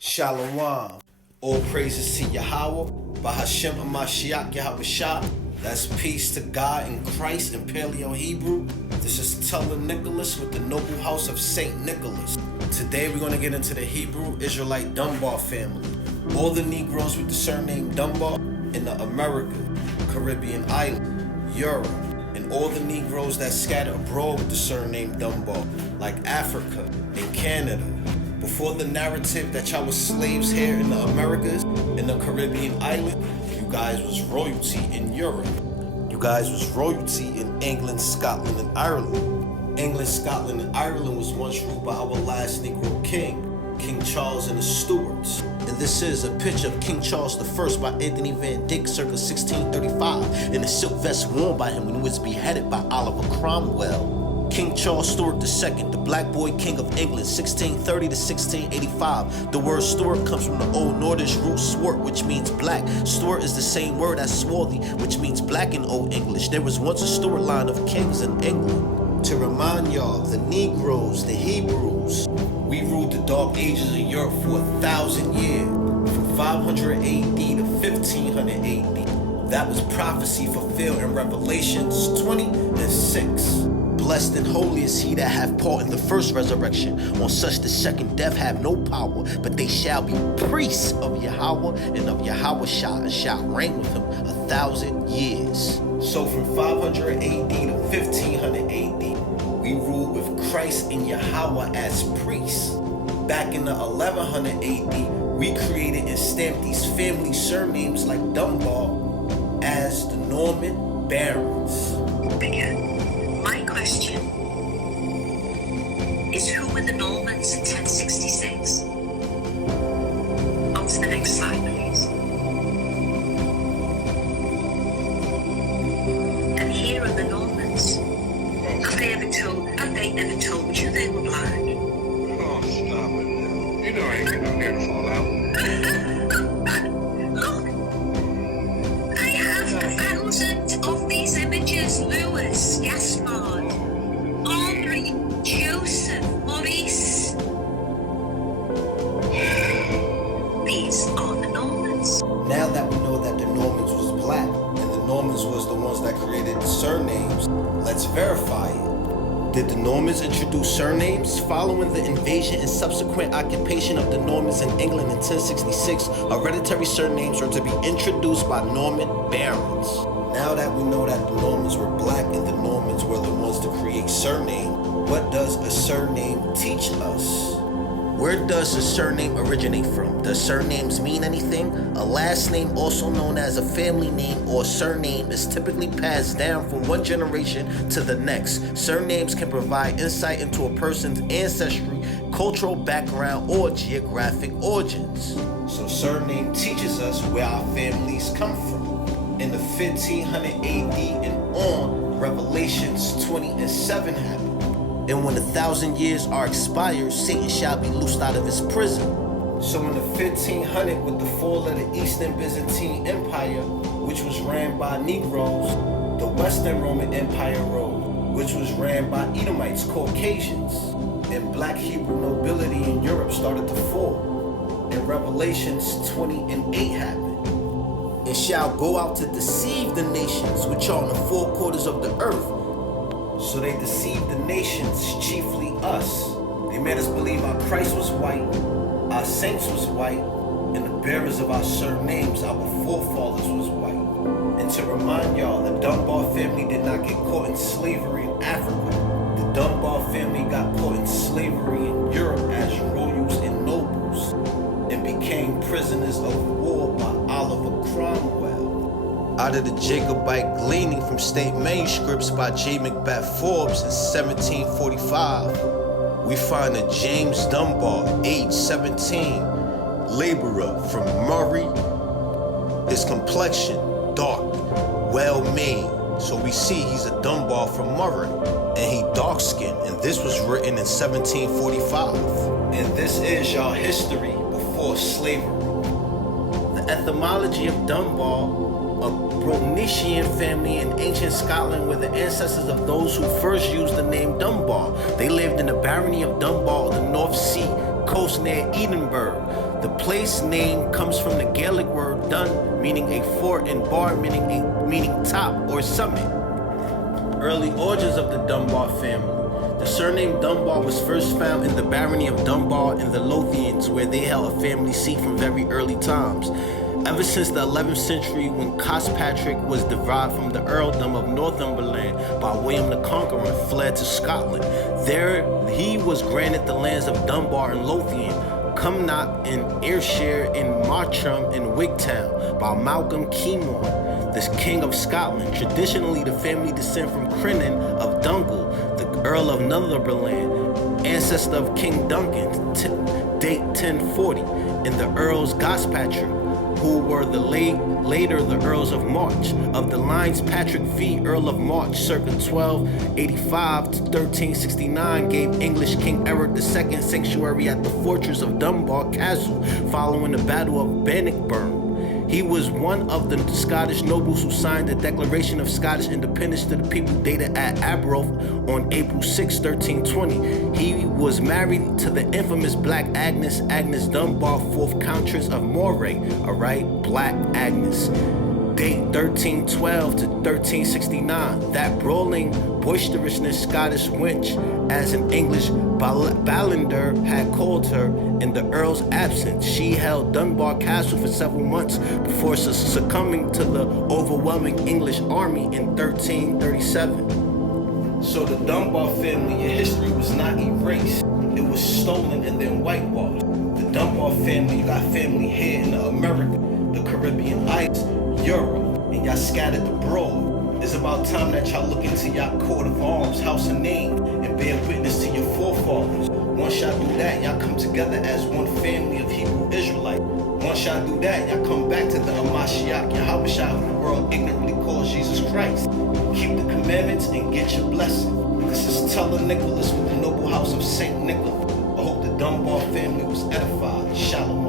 Shalom. All praises to Yahweh, Bahashem Amashiach Yahweh Shah. That's peace to God in Christ in Paleo Hebrew. This is Teller Nicholas with the Noble House of Saint Nicholas. Today we're going to get into the Hebrew Israelite Dunbar family. All the Negroes with the surname Dunbar in the America, Caribbean island, Europe, and all the Negroes that scatter abroad with the surname Dunbar, like Africa and Canada. Before the narrative that y'all was slaves here in the Americas, in the Caribbean island, you guys was royalty in Europe. You guys was royalty in England, Scotland, and Ireland. England, Scotland, and Ireland was once ruled by our last Negro king, King Charles and the Stuarts. And this is a picture of King Charles I by Anthony Van Dyck circa 1635 in a silk vest worn by him when he was beheaded by Oliver Cromwell. King Charles Stuart II, the black boy king of England, 1630 to 1685. The word Stuart comes from the Old Nordish root swart, which means black. Stuart is the same word as swarthy, which means black in Old English. There was once a Stuart line of kings in England. To remind y'all, the Negroes, the Hebrews, we ruled the Dark Ages of Europe for 1,000 years, from 500 AD to 1500 AD. That was prophecy fulfilled in Revelations 20 and 6. Blessed and holy is he that hath part in the first resurrection. On such the second death have no power, but they shall be priests of Yahweh and of Yahweh Shah, and shall reign with him 1,000 years. So from 500 AD to 1500 AD, we ruled with Christ and Yahweh as priests. Back in the 1100 AD, we created and stamped these family surnames like Dunbar as the Norman Barons. My question is, who were the Normans in 1066? On to the next slide, please. And here are the Normans. Have they ever told you they were black? Oh, stop it. You know I ain't going to fall out. Look, I have 1,000 of these images, Lewis, Gaspard, Henri, Joseph, Maurice. These are the Normans. Now that we know that the Normans was black, and the Normans was the ones that created the surnames, let's verify it. Did the Normans introduce surnames? Following the invasion and subsequent occupation of the Normans in England in 1066, hereditary surnames were to be introduced by Norman barons. Now that we know that the Normans were black and the Normans were the ones to create surname, what does a surname teach us? Where does a surname originate from? Does surnames mean anything? A last name, also known as a family name or surname, is typically passed down from one generation to the next. Surnames can provide insight into a person's ancestry, cultural background, or geographic origins. So surname teaches us where our families come from. In the 1500 AD and on, Revelations 20 and 7 happened. And when 1,000 years are expired, Satan shall be loosed out of his prison. So in the 1500, with the fall of the Eastern Byzantine Empire, which was ran by Negroes, the Western Roman Empire rose, which was ran by Edomites, Caucasians, and black Hebrew nobility in Europe started to fall. And Revelations 20 and 8 happened. And shall go out to deceive the nations which are in the four quarters of the earth. So they deceived the nations, chiefly us. They made us believe our Christ was white, our saints was white, and the bearers of our surnames, our forefathers, was white. And to remind y'all, the Dunbar family did not get caught in slavery in Africa. The Dunbar family got caught in slavery in Europe as royals and nobles, and became prisoners of war by Oliver Cromwell. Out of the Jacobite gleaning from state manuscripts by J. Macbeth Forbes in 1745, we find that James Dunbar, age 17, laborer from Murray, his complexion dark, well-made. So we see he's a Dunbar from Murray, and he dark-skinned, and this was written in 1745. And this is y'all history before slavery. The etymology of Dunbar, a Bronician family in ancient Scotland, were the ancestors of those who first used the name Dunbar. They lived in the barony of Dunbar on the North Sea coast near Edinburgh. The place name comes from the Gaelic word dun, meaning a fort, and bar, meaning top or summit. Early origins of the Dunbar family. The surname Dunbar was first found in the barony of Dunbar in the Lothians, where they held a family seat from very early times. Ever since the 11th century, when Cospatrick was derived from the earldom of Northumberland by William the Conqueror and fled to Scotland. There he was granted the lands of Dunbar and Lothian, Cumnock and Ayrshire and Marcham and Wigtown by Malcolm Keymore, the King of Scotland. Traditionally, the family descend from Crinan of Dungal, the Earl of Northumberland, ancestor of King Duncan, date 1040, and the Earls Gospatrick, who were later the Earls of March. Of the lines, Patrick V, Earl of March, circa 1285 to 1369, gave English King Edward II sanctuary at the fortress of Dunbar Castle following the Battle of Bannockburn. He was one of the Scottish nobles who signed the Declaration of Scottish Independence to the people dated at Arbroath on April 6, 1320. He was married to the infamous Black Agnes Dunbar, 4th Countess of Moray, Black Agnes. Date 1312 to 1369. That brawling, boisterousness Scottish wench, as an English Ballander had called her in the Earl's absence. She held Dunbar Castle for several months before succumbing to the overwhelming English army in 1337. So the Dunbar family, your history was not erased. It was stolen and then whitewashed. The Dunbar family, you got family here in America, the Caribbean islands, Europe, and y'all scattered abroad. It's about time that y'all look into y'all coat of arms, house and name, and bear witness to your forefathers. Once y'all do that, y'all come together as one family of Hebrew Israelite. Once y'all do that, y'all come back to the Hamashiach, Yahweh who the world ignorantly calls Jesus Christ. Keep the commandments and get your blessing. This is Teller Nicholas with the noble house of Saint Nicholas. I hope the Dunbar family was edified. Shalom.